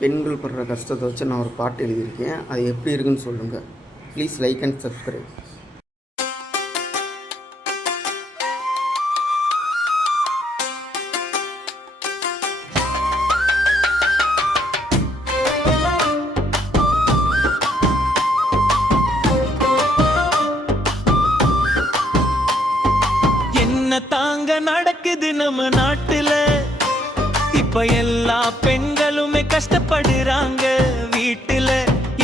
பெண்கள் படுற கஷ்டத்தை வச்சு நான் ஒரு பாட்டு எழுதியிருக்கேன். அது எப்படி இருக்குன்னு சொல்லுங்கள். Please like and subscribe. என்ன தாங்க நடக்குது நம்ம நாட்டுல, இப்ப எல்லா பெண்களுமே கஷ்டப்படுறாங்க வீட்டுல.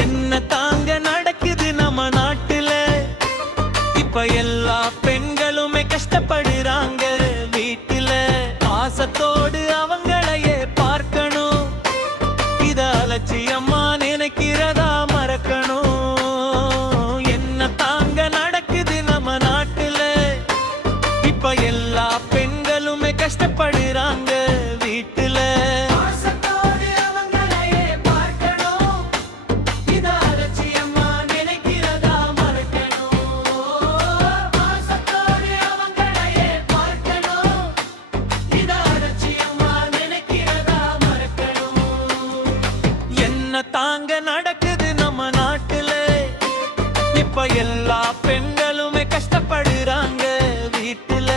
என்ன தாங்க நடக்குது நம்ம நாட்டுல, இப்ப எல்லா பெண்களுமே கஷ்டப்படுறாங்க வீட்டுல. பாசத்தோடு அவங்களையே பார்க்கணும், இத அலட்சியமா நினைக்கிறதா மறக்கணும். என்ன தாங்க நடக்குது நம்ம நாட்டுல, இப்ப எல்லா பெண்களுமே கஷ்டப்படுறாங்க வீட்டுல. தாங்க நடக்குது நம்ம நாட்டுல, இப்ப எல்லா பெண்களுமே கஷ்டப்படுறாங்க வீட்டுல.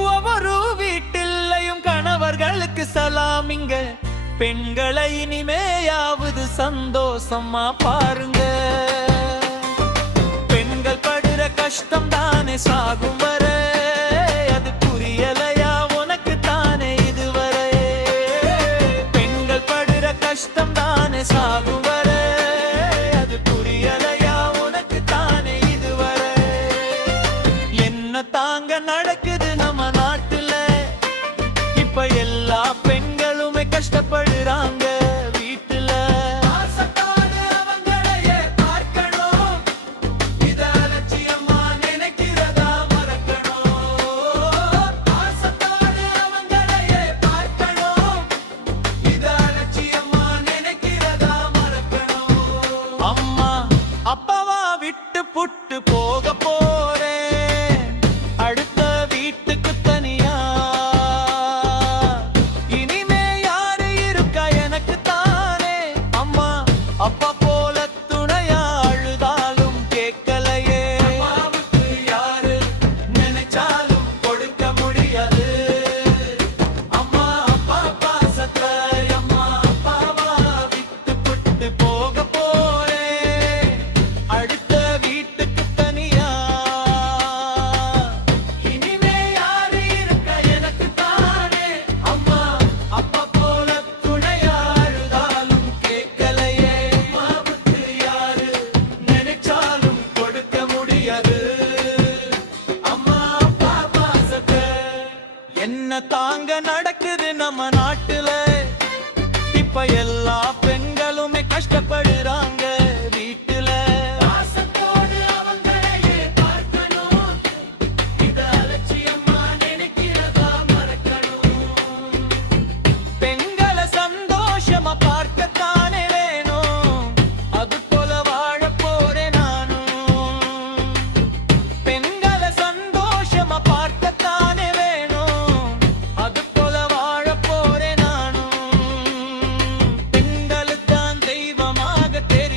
ஒவ்வொரு வீட்டிலையும் கணவர்களுக்கு சலாமிங்க, பெண்களை இனிமேயாவது சந்தோஷமா பாருங்க. பெண்கள் படுற கஷ்டம் தானே சாகும் வரை, அது புரியலையா உனக்கு தானே இதுவரை. பெண்கள் படுற கஷ்டம் தானே சாகும் வரை, அது புரியலையா உனக்கு தானே இதுவரை. என்ன தாங்க நடக்குது நம்ம நாட்டுல, இப்ப எல்லா பெண்களுமே கஷ்டப்படுறாங்க வீட்டுல. அவங்களையே பார்க்கணும், இத அலட்சியமா நினைக்கிறதா மறக்கணும். அவங்களையே பார்க்கணும், இத அலட்சியமா நினைக்கிறதா மறக்கணும். அம்மா அப்பாவா விட்டு புட்டு போக போறேன், அடுத்த வீட்டுக்கு தனியா. அப்பா போல துணையா அழுதாலும் கேட்கலையே, யாரு நினைச்சாலும் கொடுக்க முடியாது. அம்மா அப்பா பாசத்தை அம்மா அப்பாவா விட்டு புட்டு போக போறேன், அடுத்த வீட்டுக்கு தனியா. இனிமே யாரு இருக்க எனக்கு தானே, அம்மா அப்பா போல துணையா அழுதாலும் கேட்கலையே. என்ன தாங்க நடக்குது நம்ம நாட்டுல, இப்ப எல்லா பெண்களுமே கஷ்டப்படுறாங்க வீட்டுல. அவங்களையே பார்க்கணும், இத அலட்சியமா நினைக்கிறதா மறக்கணும். பெண்களை சந்தோஷமா பார்க்கத்தானே வேணும், அது போல வாழ போறேன் நானும். பெண்களை சந்தோஷமா பார்க்கத்தானே வேணும், அது போல வாழ போறேன் நானும். பெண்களுக்கு தான் தெய்வமாக தெரியும்.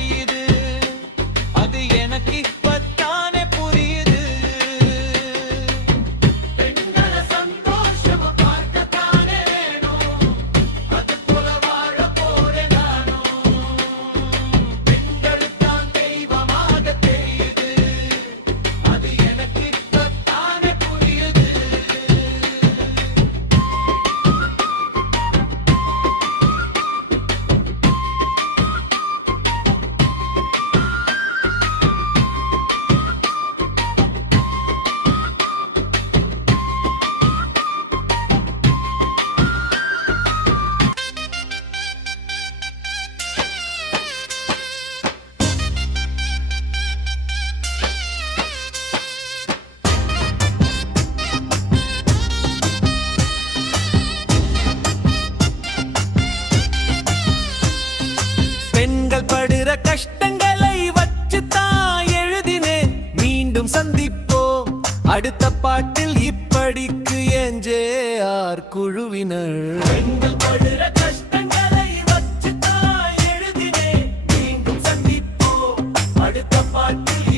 அடுத்த பாட்டில் இப்படிக்கு என்ஜேஆர் குழுவினர் பெண்கள் படுற கஷ்டங்களை வச்சுதான் எழுதினேன் மீண்டும் சந்திப்போம் அடுத்த பாட்டில்